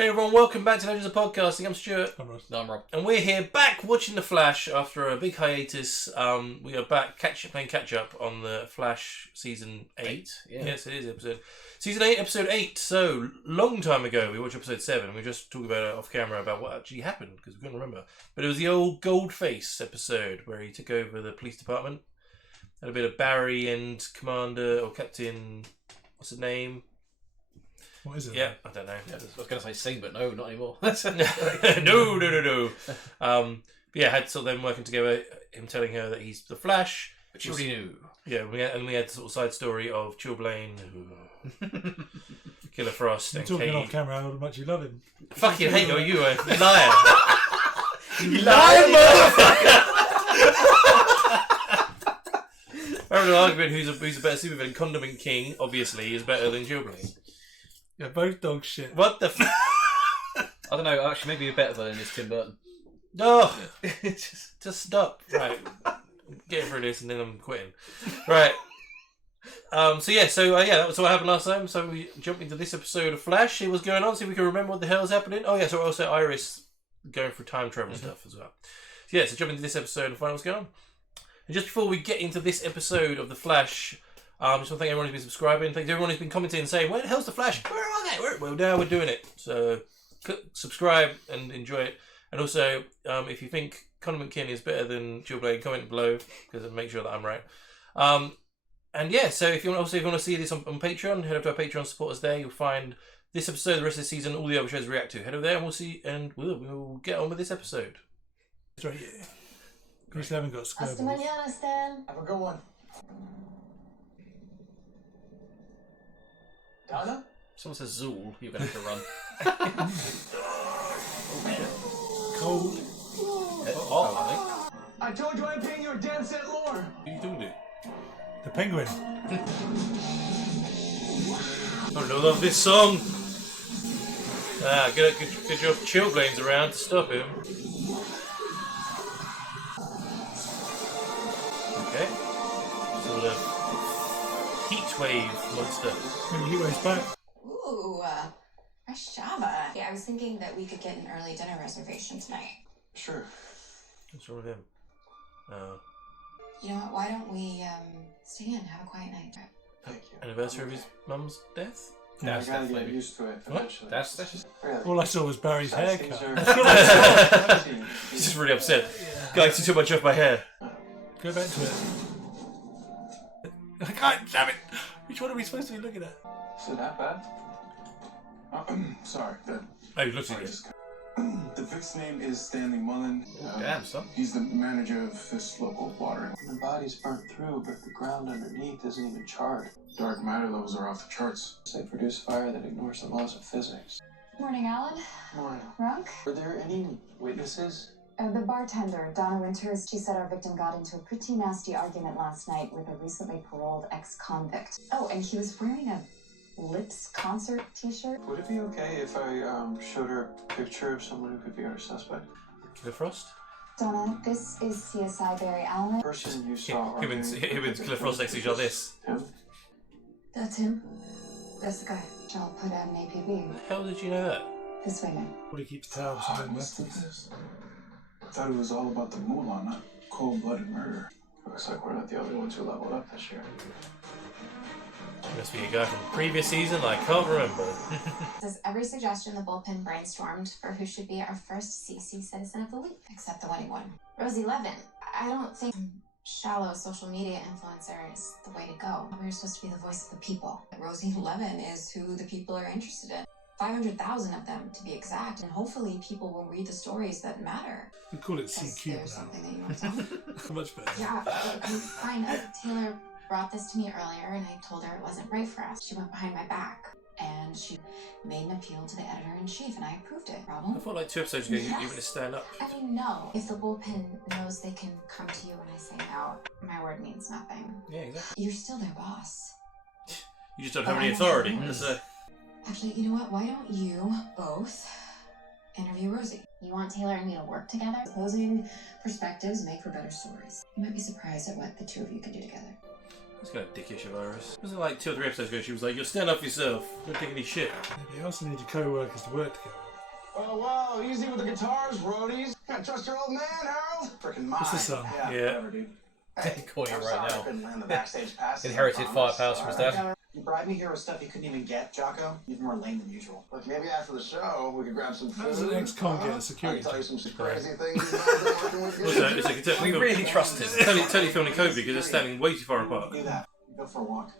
Hey everyone, welcome back to Legends of Podcasting. I'm Stuart. I'm Ross. No, I'm Rob. And we're here back watching The Flash after a big hiatus. We are back playing catch up on The Flash Season 8. Yeah. Yes, it is Season 8, Episode 8. So, long time ago, we watched Episode 7. We just talked about it off camera about what actually happened because we couldn't remember. But it was the old Goldface episode where he took over the police department. Had a bit of Barry and Commander or Captain, what's his name? What is it? Yeah, I don't know. Yeah, I was going to say sing, but no, not anymore. No. Yeah, had sort of them working together, him telling her that he's the Flash. But you already knew. Yeah, we had the sort of side story of Chilblain, Killer Frost, You're and talking Katie. off camera how much you love him. Fucking hate you, a liar. You lying motherfucker! I remember an argument who's a better supervillain. Condiment King, obviously, is better than Chilblain. Yeah, both dog shit. What the I don't know, actually, maybe a better villain is Tim Burton. No! just stop. Right. Get through this and then I'm quitting. Right. That was what happened last time. So we jumped into this episode of Flash, see what's going on, see if we can remember what the hell's happening. Oh yeah, so also Iris going through time travel stuff as well. So yeah, so jump into this episode and find out what's going on. And just before we get into this episode of The Flash, just want to thank everyone who's been subscribing. Thank everyone who's been commenting and saying, where the hell's The Flash? Where are they? Well, now we're doing it. So subscribe and enjoy it. And also, if you think Condiment King is better than Chilblain, comment below because it'll make sure that I'm right. And yeah, so if you want to see this on Patreon, head over to our Patreon, support us there. You'll find this episode, the rest of the season, all the other shows we react to. Head over there and we'll get on with this episode. It's right here. We still haven't got Hasta square balls. mañana, Stan. Have a good one. Donna? Someone says Zool, you're going to have to run. Cold. Oh, I told you I'm paying you a damn cent more. What are you doing it? The penguin. I don't love this song. Good job. Chilblain's around to stop him. Okay. Sort of heat wave monster. Maybe he weighs back. Ooh, fresh Java. Yeah, I was thinking that we could get an early dinner reservation tonight. Sure. What's wrong with him? You know what? Why don't we stay in, have a quiet night? Thank you. Anniversary of his mum's death? That's I gotta get definitely... used to it What? eventually. That's just... really. All I saw was Barry's Such things haircut. He's just really upset. Guys, you took much off my hair. Go back to it. God damn it! Which one are we supposed to be looking at? Is it that bad? Sorry. Oh, you looked at Sorry, it. just... The Vic's name is Stanley Mullen. Damn, son. He's the manager of this local watering. The body's burnt through, but the ground underneath isn't even charred. Dark matter levels are off the charts. They produce fire that ignores the laws of physics. Morning, Alan. Morning. Runk? Were there any witnesses? The bartender, Donna Winters, she said our victim got into a pretty nasty argument last night with a recently paroled ex-convict. Oh, and he was wearing a Lips concert t-shirt. Would it be okay if I showed her a picture of someone who could be our suspect? Killer Frost? Donna, this is CSI Barry Allen. The person you saw. Him and Killer Frost next to each other. This. Him? That's him. That's the guy. I'll put out an APB. The hell did you know that? This way, man. What he keeps tabs Oh, I on missed weapons. this. I thought it was all about the moolah, not cold-blooded murder. Looks like we're not the only ones who leveled up this year. Must be a guy from the previous season. I can't remember. This is every suggestion the bullpen brainstormed for who should be our first CC Citizen of the Week, except the winning one. Rosie Levin. I don't think shallow social media influencer is the way to go. We're supposed to be the voice of the people. Rosie Levin is who the people are interested in. 500,000 of them, to be exact, and hopefully people will read the stories that matter. We call it Is CQ there something that you want to tell me? Much better. Yeah, I'm fine. Taylor brought this to me earlier, and I told her it wasn't right for us. She went behind my back, and she made an appeal to the editor-in-chief, and I approved it. I Problem? thought like 2 episodes ago you Yes. were to stand up. I mean, no. If the bullpen knows they can come to you when I say no, my word means nothing. Yeah, exactly. You're still their boss. You just don't have any authority. That's Actually, you know what? Why don't you both interview Rosie? You want Taylor and me to work together? Opposing perspectives make for better stories. You might be surprised at what the two of you can do together. That's kind of dickish of Iris. Wasn't it like 2 or 3 episodes ago she was like, you'll stand up for yourself. Don't take any shit. Maybe you also need your co-workers to work together. Oh, wow, easy with the guitars, roadies. Can't trust your old man, Harold. Frickin' mine. What's the song? Yeah. Whatever, dude. Hey, Calling it I'm right sorry I now. couldn't land the backstage pass. Inherited £5 from his dad. You bribed me here with stuff you couldn't even get, Jocko. Even more lame than usual. Look, maybe after the show, we could grab some food. How does an ex-con get a I security can tell you job? some crazy things about working with you. Also, it's a good We really trust him. Totally filming Kobe because they're standing way too far apart. Do that. Go for a walk.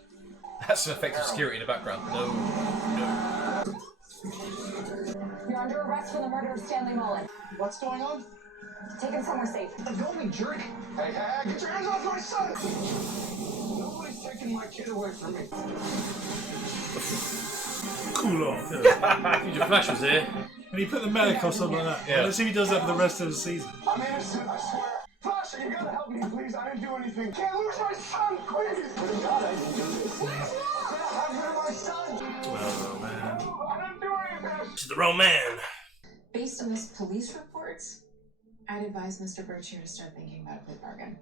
That's an effective security in the background. No. You're under arrest for the murder of Stanley Mullen. What's going on? Take him somewhere safe. Don't be jerk. Hey, get your hands off my son! Nobody's taking my kid away from me. Cool off. Future Flash was here. And he put the medic or something like that. Yeah. Let's see if he does that for the rest of the season. I'm innocent, I swear. Flash, you gotta help me, please. I didn't do anything. Can't lose my son, please! God, I didn't do this. Please, no! Have rid of my son! Oh man. I didn't do anything! She's the wrong man. Based on this police report, I'd advise Mr. Birch here to start thinking about a plea bargain.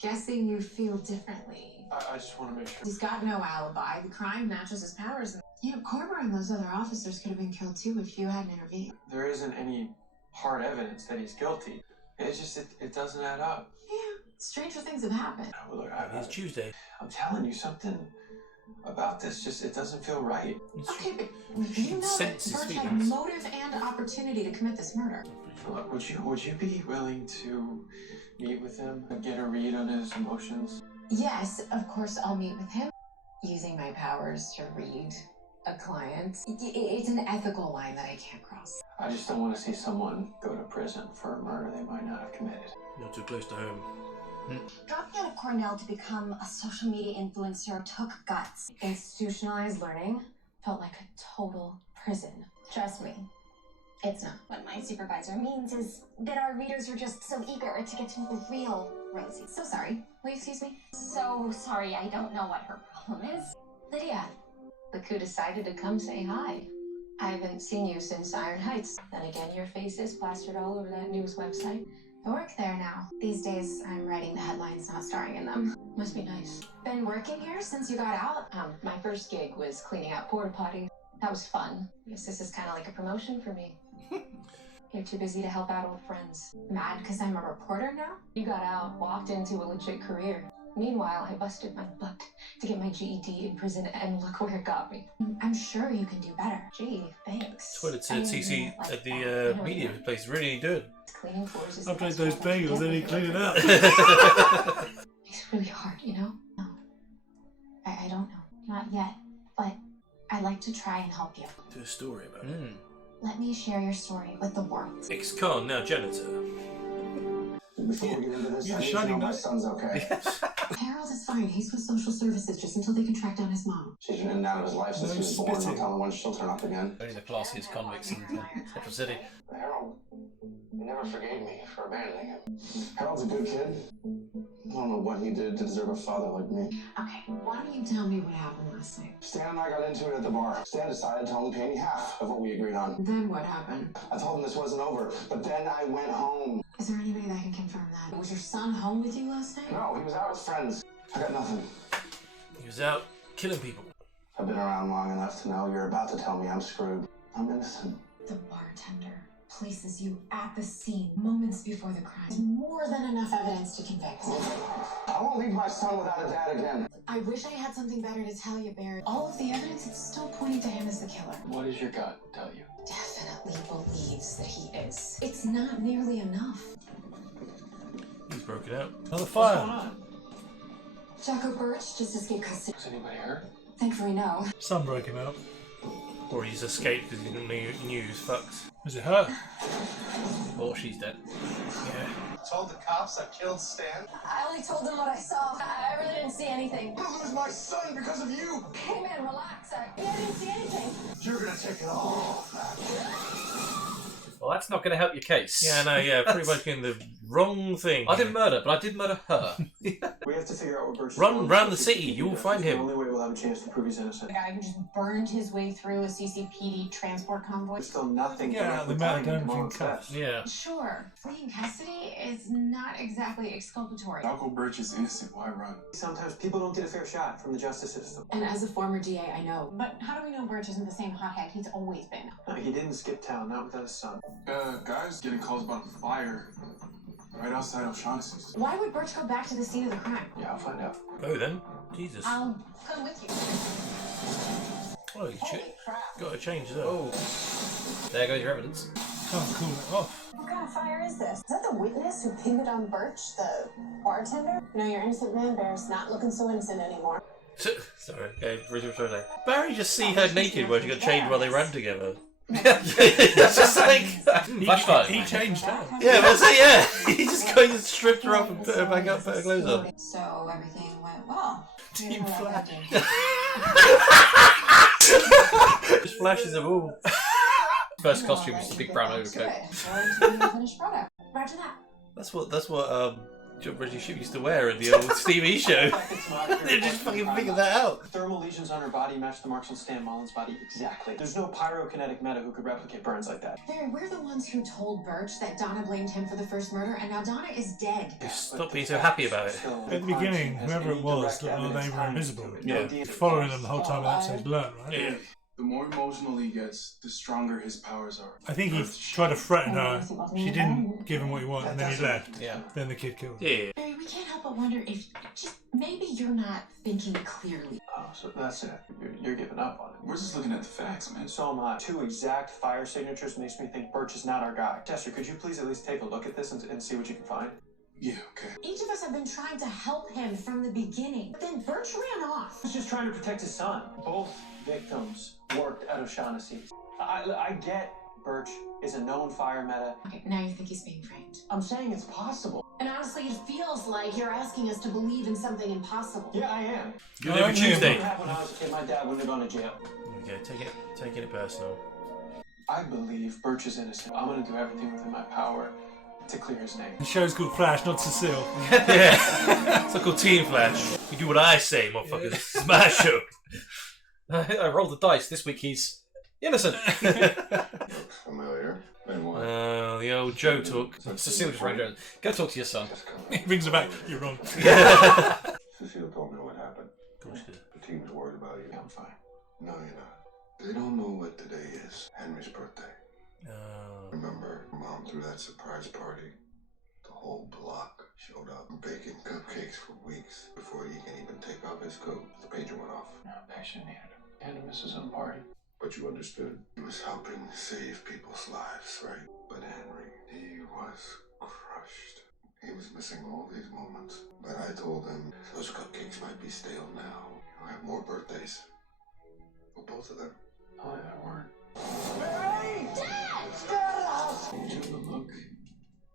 Guessing you feel differently. I just want to make sure. He's got no alibi. The crime matches his powers. You know, Corber and those other officers could have been killed too if you hadn't intervened. There isn't any hard evidence that he's guilty. It's just, it doesn't add up. Yeah, stranger things have happened. No, look, It's Tuesday. I'm telling you something about this. Just, it doesn't feel right. Okay, but you know that sense his Birch had feelings. motive and opportunity to commit this murder. Look, would you be willing to meet with him and get a read on his emotions? Yes, of course I'll meet with him. Using my powers to read a client. It's an ethical line that I can't cross. I just don't want to see someone go to prison for a murder they might not have committed. You're too close to home. Dropping out of Cornell to become a social media influencer took guts. Institutionalized learning felt like a total prison. Trust me, it's not. What my supervisor means is that our readers are just so eager to get to know the real Rosie. So sorry. Will you excuse me? So sorry, I don't know what her problem is. Lydia, look who decided to come say hi. I haven't seen you since Iron Heights. Then again, your face is plastered all over that news website. I work there now. These days, I'm writing the headlines, not starring in them. Must be nice. Been working here since you got out. My first gig was cleaning out porta potties. That was fun. I guess this is kind of like a promotion for me. You're too busy to help out old friends. Mad because I'm a reporter now? You got out, walked into a legit career. Meanwhile, I busted my butt to get my GED in prison, and look where it got me. I'm sure you can do better. Gee, thanks. That's what it I said. mean, CC like at that. I the know media you're place really good. Cleaning floors is I the played best those job I can bagels, then he get. cleaned it up. It's really hard, you know? No. I don't know. Not yet. But I'd like to try and help you. Do a story about it. Let me share your story with the world. Ex-con, now janitor. Before we get into this, You're I need to shining know my light. son's okay. Harold is fine. He's with social services just until they can track down his mom. She's been in and out of his life since No he was born. spitting. Don't tell her when she'll turn up again. Only the classiest convicts in Central City. Harold, he never forgave me for abandoning him. Harold's a good kid. I don't know what he did to deserve a father like me. Okay, why don't you tell me what happened last night? Stan and I got into it at the bar. Stan decided to only pay me half of what we agreed on. Then what happened? I told him this wasn't over, but then I went home. Is there anybody that can confirm that? Was your son home with you last night? No, he was out with friends. I got nothing. He was out killing people. I've been around long enough to know you're about to tell me I'm screwed. I'm innocent. The bartender places you at the scene moments before the crime. There's more than enough evidence to convict. I won't leave my son without a dad again. I wish I had something better to tell you, Barry. All of the evidence is still pointing to him as the killer. What does your gut tell you? Definitely believes that he is. It's not nearly enough. He's broken out. Another fire. Jocko Birch just escaped custody. Is anybody hurt? Thankfully, no. Sun broke him out. Or he's escaped because he didn't know he was fucked. Was it her? Or she's dead. Yeah. Told the cops I killed Stan. I only told them what I saw. I really didn't see anything. I'm gonna lose my son because of you. Hey man, relax. I didn't see anything. You're gonna take it all back. Well, that's not going to help your case. Yeah, no, yeah, pretty much doing the wrong thing. I didn't murder, but I did murder her. We have to figure out what Birch is Run doing. round the city, you will find It's the him. only way will have a chance to prove he's innocent. The guy who just burned his way through a CCPD transport convoy. There's still nothing Yeah, directly the tying man him to don't Mullen's think death. Yeah. Sure, fleeing custody is not exactly exculpatory. Jocko Birch is innocent. Why run? Sometimes people don't get a fair shot from the justice system. And as a former DA, I know. But how do we know Birch isn't the same hothead he's always been? No, he didn't skip town, not without his son. Guys getting calls about a fire right outside O'Shaughnessy's. Why would Birch go back to the scene of the crime? Yeah, I'll find out. Go then. Jesus. I'll come with you. Oh, you Holy crap. got to change that. Oh. There goes your evidence. Can't cool it off. What kind of fire is this? Is that the witness who pinned it on Birch, the bartender? No, your innocent man bear's not looking so innocent anymore. Sorry, okay, sorry. Barry just see her naked where she got chained while they ran together. It's just like Flashlight. He changed up. yeah, but so yeah, he just kind of stripped her up and put her back up, put her clothes on. So everything went well. Team Flash. Just flashes of all. First costume is the big brown overcoat. Finished product. Roger that. That's what John Bridges Ship used to wear in the old TV show. They just fucking figured that out. Thermal lesions on her body match the marks on Stan Mullen's body exactly. There's no pyrokinetic meta who could replicate burns like that. Barry, we're the ones who told Birch that Donna blamed him for the first murder, and now Donna is dead. Stop being so happy about it. At the beginning, whoever it was thought they were invisible. Yeah. Following them the whole time that episode's learned, right? Yeah. The more emotional he gets, the stronger his powers are. I think he tried to threaten her. She didn't give him what he wanted, and then he left. Yeah. Then the kid killed her. Yeah. Barry, we can't help but wonder if just maybe you're not thinking clearly. Oh, so that's it. You're giving up on it. We're just looking at the facts, man. So am I. 2 exact fire signatures makes me think Birch is not our guy. Chester, could you please at least take a look at this and see what you can find? Yeah, okay. Each of us have been trying to help him from the beginning, but then Birch ran off. He's just trying to protect his son. Both victims worked at O'Shaughnessy's. I get Birch is a known fire meta. Okay, now you think he's being framed. I'm saying it's possible. And honestly, it feels like you're asking us to believe in something impossible. Yeah, I am. Good every Tuesday. What happened when I was a kid? My dad wouldn't have gone to jail. Okay, taking it personal. I believe Birch is innocent. I'm gonna do everything within my power to clear his name. The show's called Flash, not Cecile. Yeah. It's not called Team Flash. You do what I say, motherfuckers. It's my show. I rolled the dice. This week he's innocent. Familiar? Then what? The old Joe talk. Cecile just ran down. Go talk to your son. Just come He brings her back. You're wrong. Cecile told me what happened. Of course. The team's worried about you. I'm fine. No, you're not. They don't know what today is. Henry's birthday. Remember, Mom threw that surprise party? The whole block showed up, baking cupcakes for weeks before he can even take off his coat. The pager went off. No, patient needed him. And to miss his own party. But you understood. He was helping save people's lives, right? But Henry, he was crushed. He was missing all these moments. But I told him those cupcakes might be stale now. You'll have more birthdays. For both of them. Oh, that weren't. Dad! The look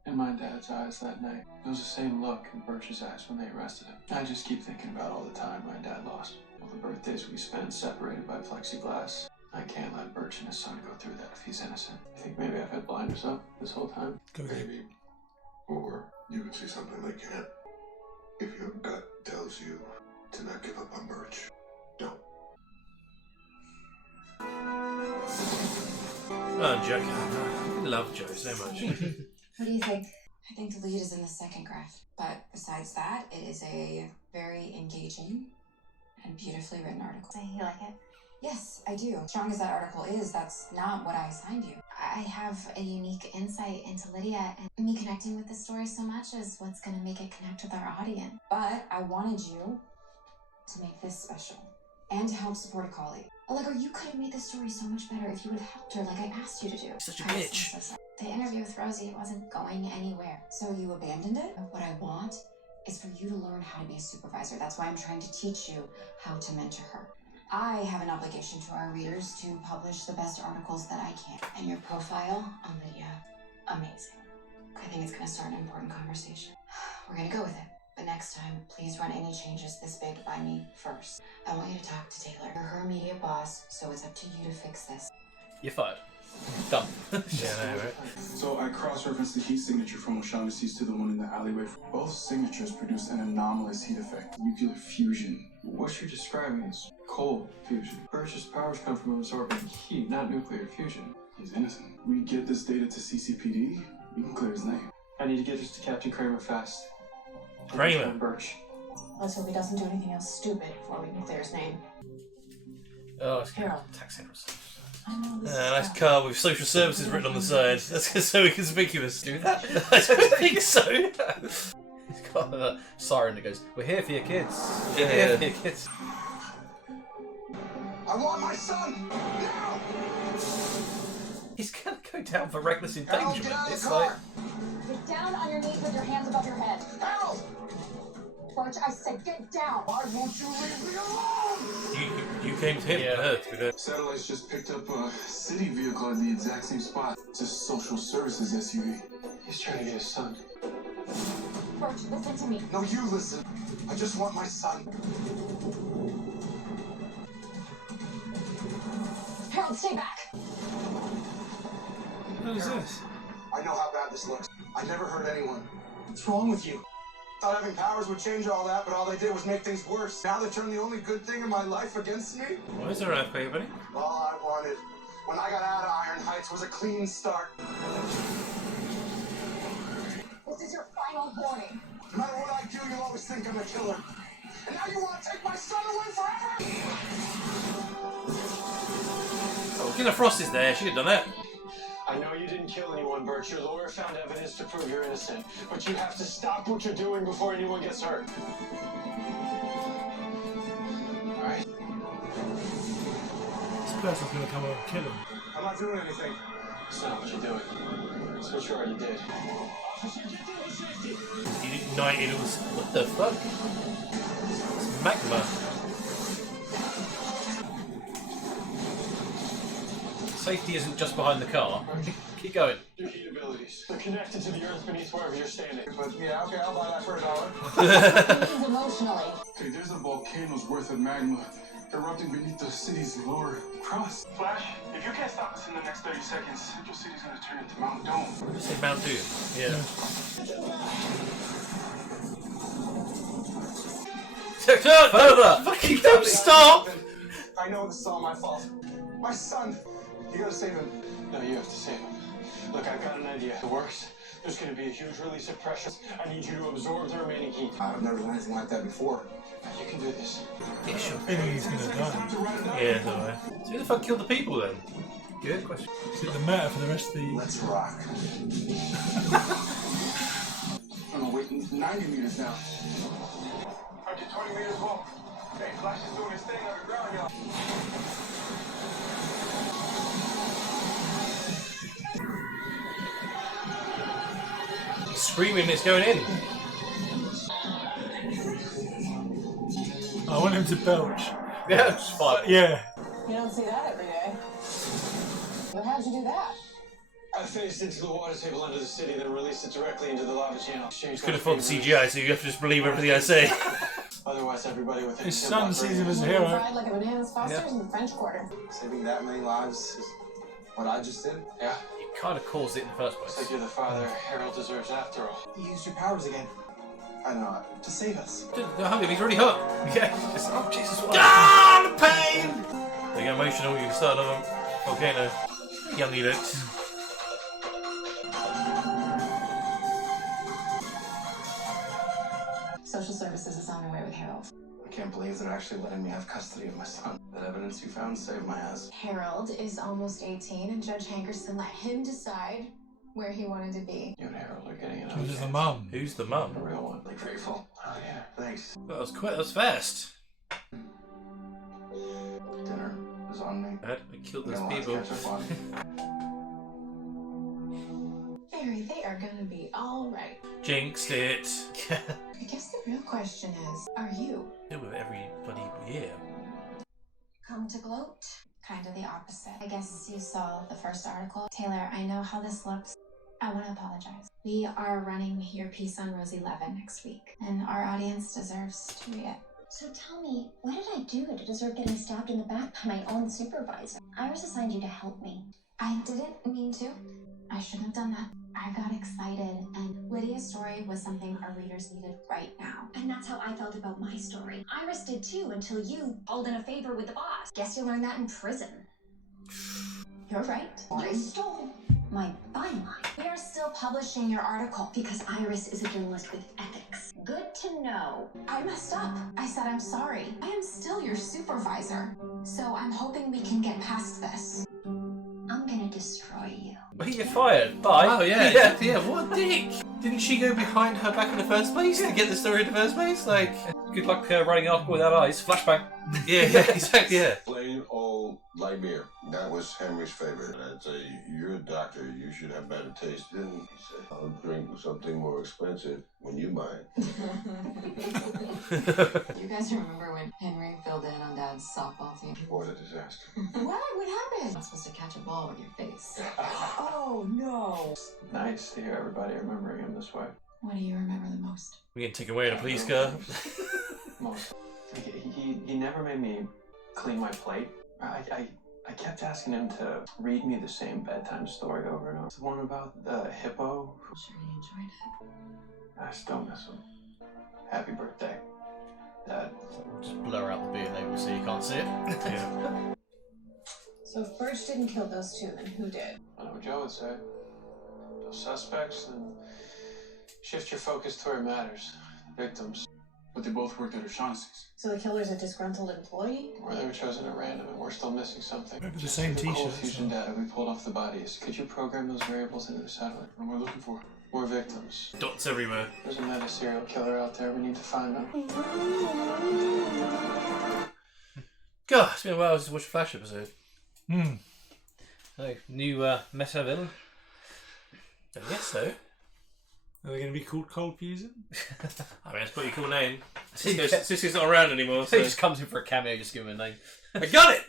in my dad's eyes that night. It was the same look in Birch's eyes when they arrested him. I just keep thinking about all the time my dad lost. All the birthdays we spent separated by plexiglass. I can't let Birch and his son go through that if he's innocent. I think maybe I've had blinders up this whole time. Maybe. Or you can see something they can't. If your gut tells you to not give up on Birch, don't. Oh, Joe. I love Joe so much. What do you think? I think the lead is in the second graph. But besides that, it is a very engaging and beautifully written article. You like it? Yes, I do. Strong as that article is, that's not what I assigned you. I have a unique insight into Lydia, and me connecting with this story so much is what's going to make it connect with our audience. But I wanted you to make this special and to help support a colleague. Allegra, you could have made this story so much better if you would have helped her like I asked you to do. Such a I'm bitch. so sorry. The interview with Rosie, it wasn't going anywhere. So you abandoned it? What I want is for you to learn how to be a supervisor. That's why I'm trying to teach you how to mentor her. I have an obligation to our readers to publish the best articles that I can. And your profile on Lydia, amazing. I think it's going to start an important conversation. We're going to go with it. But next time, please run any changes this big by me first. I want you to talk to Taylor. You're her immediate boss, so it's up to you to fix this. You're fired. Done. Yeah, I know, right? So I cross-referenced the heat signature from O'Shaughnessy's to the one in the alleyway. Both signatures produced an anomalous heat effect, nuclear fusion. What you're describing is cold fusion. Birch's powers come from absorbing heat, not nuclear fusion. He's innocent. We get this data to CCPD, we can clear his name. I need to get this to Captain Kramer fast. Kramer. Birch. Let's hope he doesn't do anything else stupid before we can clear his name. Oh, it's Harold. tax interest. I know this is Nice tough. car with social services written on the side. That's so inconspicuous. Do that? I don't think so. He's got a siren that goes, "We're here for your kids. We're Yeah. here for your kids." I want my son! Now! He's gonna go down for reckless Harold, endangerment. get out of It's the like, car! Get down on your knees with your hands above your head. Harold! Birch, I said get down. Why won't you leave me alone? You came to him, Yeah. her, to be fair. Satellites just picked up a city vehicle in the exact same spot. It's a social services SUV. He's trying to get his son. Birch, listen to me. No, you listen. I just want my son. Harold, stay back. What is this? I know how bad this looks. I never hurt anyone. What's wrong with you? Thought having powers would change all that, but all they did was make things worse. Now they turn the only good thing in my life against me? Why is there an earthquake happening? All I wanted when I got out of Iron Heights was a clean start. This is your final warning. No matter what I do, you'll always think I'm a killer. And now you want to take my son away forever? Oh, Killer Frost is there. She could have done that. I know you didn't kill anyone, Birch. Your lawyer found evidence to prove you're innocent. But you have to stop what you're doing before anyone gets hurt. Alright? This person's gonna come over and kill him. I'm not doing anything. It's not what you're doing. It's what you already did. He ignited all this. What the fuck? It's magma. safety isn't just behind the car. Keep going. Your heat abilities. They're connected to the earth beneath wherever you're standing. But yeah, okay, I'll buy that for $1. Emotionally. Okay, there's a volcano's worth of magma erupting beneath the city's lower crust. Flash, if you can't stop us in the next 30 seconds, Central City's gonna turn into Mount Dome. Just say Mount Doom. Yeah. Further! Fucking don't stop! I know this is all my fault. My son, you gotta save him. No, you have to save him. Look, I've got an idea. If it works, there's going to be a huge release of pressure. I need you to absorb the remaining heat. I've never done anything like that before. You can do this. Yeah, sure. I think he's gonna die. Yeah, so who the fuck killed the people then? Good question. Is it the matter for the rest of the... Let's rock. Oh no, wait, 90 meters now. 120 meters long. Hey, Flash is doing his thing underground, y'all. He's screaming, it's going in. I want him to belch. Yeah, it's fine. Yeah. You don't see that every day. But how'd you do that? I phased into the water table under the city, then released it directly into the lava channel. Could afford the CGI, so you have to just believe everything I say. Otherwise, everybody within His 10 son blocks sees him radius- as a hero. Fried like a banana's Foster's in the French Quarter. Saving that many lives is what I just did. Yeah, You kind of caused it in the first it's place. like you're the father Harold deserves after all. You used your powers again I know. to save us. Don't hug him, he's already hot. Yeah. Just, oh, Jesus, what? Ah, the pain! They get emotional, you can start another volcano. Young Elix. Social services is on their way with Harold. I can't believe they're actually letting me have custody of my son. That evidence you found saved my ass. Harold is almost 18, and Judge Hankerson let him decide where he wanted to be. You and Harold are getting it. Who's the mum? Who's the mum? A real one. Like grateful. Oh, yeah. Thanks. That was fast. Dinner is on me. I killed I'm those gonna people. catch up on you. Barry, they are gonna be all right. Jinxed it. I guess the real question is, are you? Deal with everybody here. Come to gloat? Kind of the opposite. I guess you saw the first article. Taylor, I know how this looks. I want to apologize. We are running your piece on Rosie Levin next week, and our audience deserves to read it. So tell me, what did I do to deserve getting stabbed in the back by my own supervisor? Iris assigned you to help me. I didn't mean to. I I shouldn't have done that. I got excited, and Lydia's story was something our readers needed right now. And that's how I felt about my story. Iris did too until you called in a favor with the boss. Guess you learned that in prison. You're right. You stole my byline. We are still publishing your article. Because Iris is a journalist with ethics. Good to know. I messed up. I said I'm sorry. I am still your supervisor. So I'm hoping we can get past this. I'm gonna destroy you. Well, you're fired. Bye. Oh yeah, yeah. What a dick! Didn't she go behind her back in the first place to get the story in the first place? Like, Good luck writing an article without eyes. Flashbang. yeah, exactly. Yeah. Plain old light beer. That was Henry's favorite. I'd say, you're a doctor, you should have better taste. Then he said, I'll drink something more expensive when you buy it. You guys remember when Henry filled in on Dad's softball team? What a disaster. What? What happened? Not supposed to catch a ball with your face. Oh no. Nice to hear everybody remembering him this way. What do you remember the most? We getting taken away in a police car. Most. He never made me clean my plate. I kept asking him to read me the same bedtime story over and over. The one about the hippo. I'm sure you enjoyed it. I still miss him. Happy birthday, Dad. Just blur out the beer label so you can't see it. Yeah. So if Birch didn't kill those two, then who did? I know what Joe would say. Those suspects, then shift your focus to where it matters. Victims. But they both worked at O'Shaughnessy's. So the killer's a disgruntled employee? Or they were chosen at random and we're still missing something. Maybe the same Cold t-shirts. fusion data we pulled off the bodies. Could you program those variables into the satellite? What am I looking for? More victims. Dots everywhere. There's a meta serial killer out there. We need to find him. God, it's been a while since I watched a Flash episode. Hmm. So, new meta villain. I guess so. Are they going to be called Cold Fusion? I mean, it's a pretty cool name. Cisco's not around anymore, so He just comes in for a cameo, just give him a name. I got it!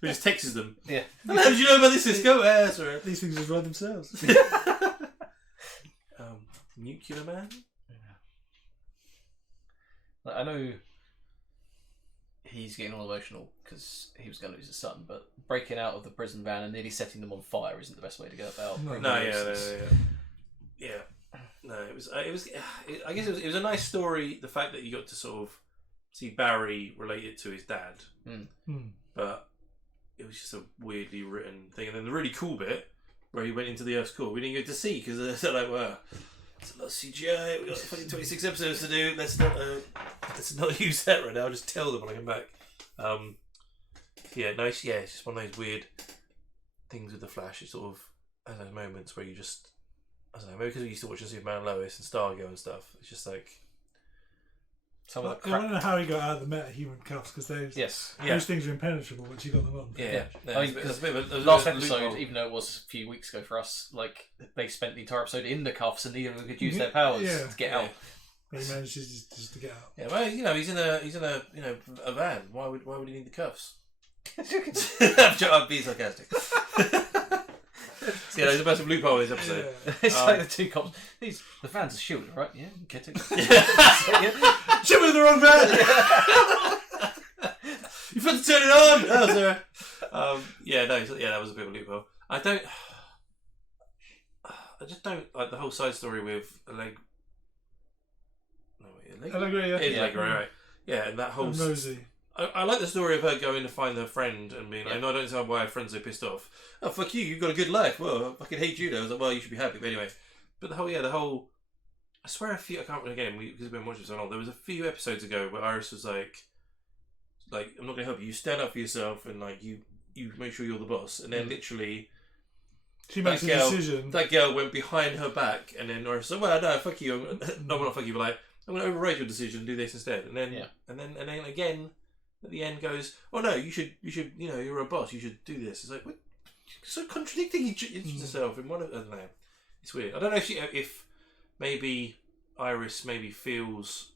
We just texts them. Yeah. How did you know about this, Cisco? Sorry. These things just run themselves. Nuclear Man? Like, I know he's getting all emotional because he was going to lose his son, but breaking out of the prison van and nearly setting them on fire isn't the best way to go about. Yeah. No, it was. I guess it was a nice story. The fact that you got to sort of see Barry related to his dad, but it was just a weirdly written thing. And then the really cool bit where he went into the Earth's core, we didn't get to see because they're like, well, it's a lot of CGI. We got fucking 26 episodes to do. Let's not use that right now. I'll just tell them when I come back. Yeah, nice. Yeah, it's just one of those weird things with the Flash. It's sort of those moments where you just. I don't know, maybe because we used to watch Superman and Lois and Stargirl and stuff. It's just like some of the I don't know how he got out of the meta-human cuffs because those things are impenetrable once you got them on. Yeah. I mean, there's a bit of a last episode, even though it was a few weeks ago for us, like they spent the entire episode in the cuffs and neither of them could use their powers to get out. He manages just to get out. Yeah, well, he's in a a van. Why would he need the cuffs? I'm being sarcastic. Yeah, there's a massive loophole in this episode. Yeah. It's like the two cops. The van's a shield, right? Yeah, get it. Shoot in the wrong van. You forgot to turn it on. Oh, sorry. That was a bit of a loophole. I just don't like the whole side story with Allegra, right? Yeah, and that whole. And Rosie. I like the story of her going to find her friend and being like, no, I don't understand why her friend's so pissed off. Oh, fuck you, you've got a good life. Well, I fucking hate you, though. I was like, well, you should be happy. But anyway. But the whole... I swear I can't remember again, because we've been watching so long. There was a few episodes ago where Iris was like, I'm not going to help you. You stand up for yourself and, like, you make sure you're the boss. And then literally... She makes a decision. That girl went behind her back and then Iris said, well, no, fuck you. No, not fuck you, but like, I'm going to override your decision and do this instead. And then, and then again... At the end goes, oh no, you should, you're a boss, you should do this. It's like, what? So contradicting yourself in one of, I don't know. It's weird. I don't know if maybe Iris feels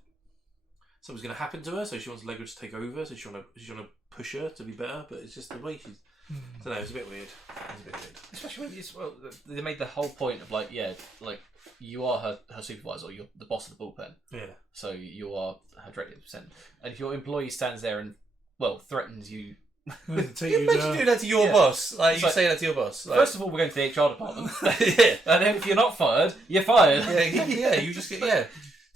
something's going to happen to her, so she wants Allegra to take over, so she's trying to push her to be better, but it's just the way she's, I don't know, it's a bit weird. Especially when they made the whole point of you are her supervisor, you're the boss of the bullpen. Yeah. So you are her director. And if your employee stands there and threatens you Take you imagine doing that to your boss? Like, you say that to your boss. Like, first of all, we're going to the HR department. yeah. And then if you're not fired, you're fired. Yeah, you just get, So you're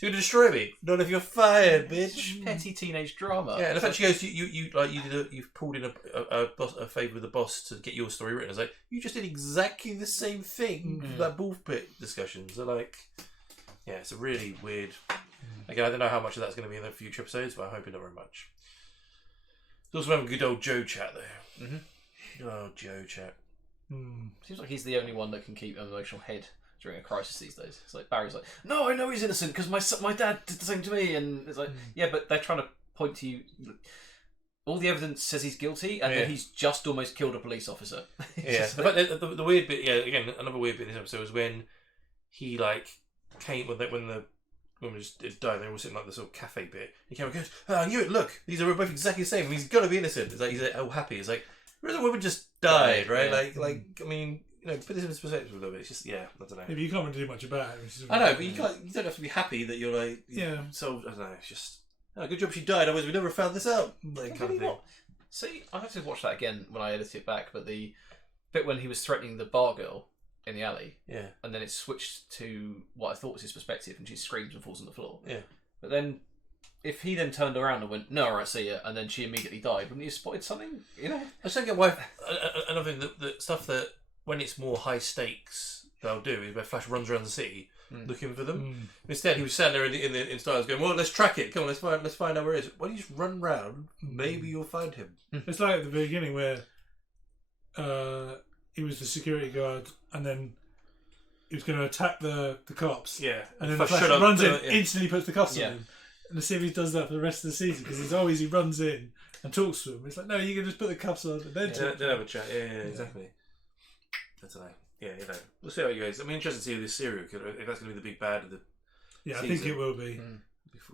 going to destroy me. Not if you're fired, bitch. Petty teenage drama. Yeah, and the fact she goes, you've pulled in a favour with the boss to get your story written. It's like, you just did exactly the same thing for that bullpit discussion. So, like, yeah, it's a really weird... Again, I don't know how much of that's going to be in the future episodes, but I'm hoping not very much. There's also having a good old Joe chat there. Mm-hmm. Oh, Joe chat. Seems like he's the only one that can keep an emotional head during a crisis these days. It's like Barry's like, no, I know he's innocent because my dad did the same to me, and it's like, yeah, but they're trying to point to you. All the evidence says he's guilty, and then he's just almost killed a police officer. But the weird bit, again, another weird bit in this episode was when he came when the woman just died. They were all sitting like this sort of cafe bit. He came and goes, "Oh, I knew it. Look, these are both exactly the same. He's got to be innocent." It's like he's all happy. It's like, the woman just died, right? Like I mean, put this in perspective a little bit. It's just, I don't know. Maybe you can't really do much about it. I know, but you don't have to be happy that you're like, So I don't know. It's just, good job she died. Otherwise, we never have found this out. Like, kind of thing. See, I have to watch that again when I edit it back. But the bit when he was threatening the bar girl in the alley, and then it switched to what I thought was his perspective, and she screams and falls on the floor. But then, if he then turned around and went, "No, all right, see ya," and then she immediately died, wouldn't he have spotted something? I just don't get why. Another thing, the stuff that when it's more high stakes, they'll do is where Flash runs around the city looking for them. Instead, he was sat there in Styles going, "Well, let's track it. Come on, let's find out where it is." Why don't you just run round? Maybe you'll find him. It's like at the beginning where he was the security guard, and then he was going to attack the cops. Yeah, and then the Flash runs in, instantly puts the cuffs on him. And let's see if he does that for the rest of the season, because he's always he runs in and talks to him. It's like, no, you can just put the cuffs on and then talk. Then have a chat. Yeah, exactly. I don't know. Yeah, we'll see how it goes. I'm interested to see this serial killer, if that's going to be the big bad of the season. I think it will be.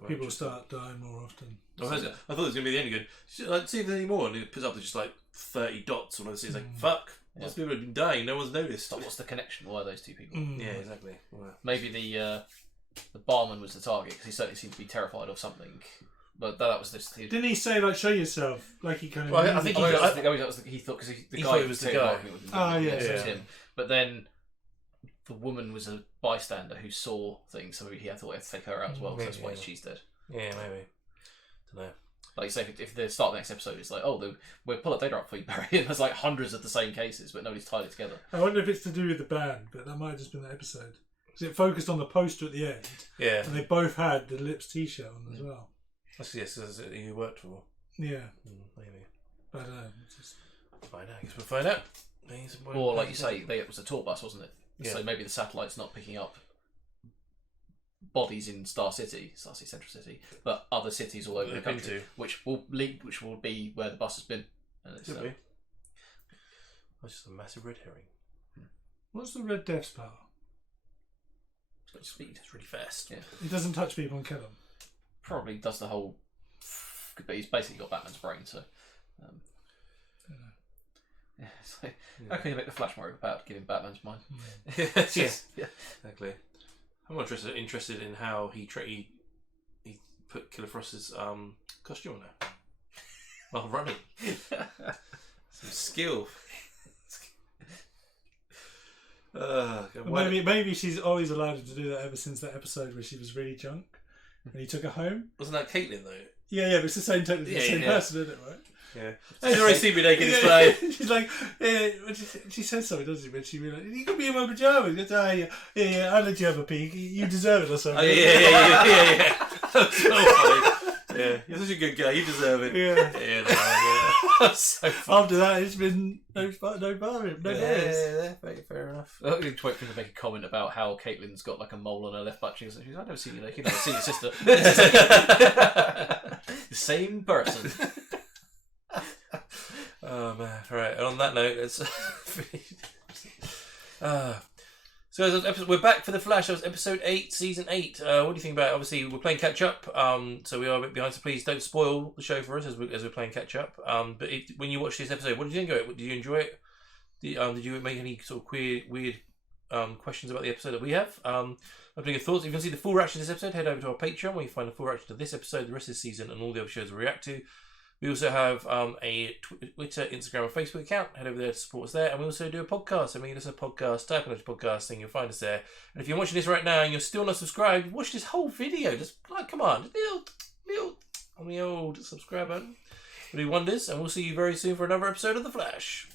People start dying more often. I thought it was going to be the end again. See if there's any more, and it puts up to just like 30 dots. One of the it's like, fuck. Lots of people have been dying. No one's noticed. What's the connection? Why are those two people? Yeah, exactly. Yeah. Maybe the barman was the target because he certainly seemed to be terrified of something. But that was this. Didn't he say like show yourself? Like he kind of. Well, I think he thought because the guy thought it was the guy. Oh yeah, it was him. But then the woman was a bystander who saw things, so he thought he had to take her out as well. Because that's why she's dead. Yeah, maybe. Don't know. Like, say, if the start of the next episode is like, oh, we'll pull up data up for you, Barry, and there's like hundreds of the same cases, but nobody's tied it together. I wonder if it's to do with the band, but that might have just been that episode. Because it focused on the poster at the end. Yeah. And they both had the Lips t-shirt on as well. That's you worked for. Yeah. Maybe. But I don't know. Just... Find out. I guess we'll find out. Or, like you say, it was a tour bus, wasn't it? Yeah. So maybe the satellite's not picking up bodies in Star City, Central City, but other cities all over the country, which will be where the bus has been. Could be. That's just a massive red herring. What's the Red Death's power? It's got speed. It's really fast. Yeah. He doesn't touch people and kill them. Probably does the whole. But he's basically got Batman's brain, so. It's like, how can you make the Flash more overpowered? Give him Batman's mind. Exactly. I'm more interested in how he put Killer Frost's costume on there while running. Some skill. Maybe she's always allowed him to do that ever since that episode where she was really drunk and he took her home. Wasn't that Caitlin though? Yeah, but it's the same person, isn't it? Right? Yeah. She's already seen me naked this play. She's like, she says something, doesn't she? But she like, you could be in my pajamas. Goes, I'll let you have a peek. You deserve it or something. Yeah. That's so funny. Yeah, you're such a good guy. You deserve it. That's so funny. After that, it's been no barring. Fair enough. I was waiting for him to make a comment about how Caitlin's got like a mole on her left butt cheek. She's like, I've never seen you naked. I've seen your sister. The same person. Oh man! Right. And on that note, let's. So we're back for the Flash. That was episode 8, season 8. What do you think about it? Obviously, we're playing catch up, so we are a bit behind. So please don't spoil the show for us as we're playing catch up. But when you watch this episode, what did you think of it? Did you enjoy it? Did you make any sort of weird questions about the episode that we have? I've your thoughts. If you can see the full reaction to this episode, head over to our Patreon where you find the full reaction to this episode, the rest of the season, and all the other shows we react to. We also have a Twitter, Instagram, and Facebook account. Head over there to support us there. And we also do a podcast. I mean, it's a podcast. Type in a podcast thing, you'll find us there. And if you're watching this right now and you're still not subscribed, watch this whole video. Just, like, come on. Little on the old subscribe button. We'll do wonders. And we'll see you very soon for another episode of The Flash.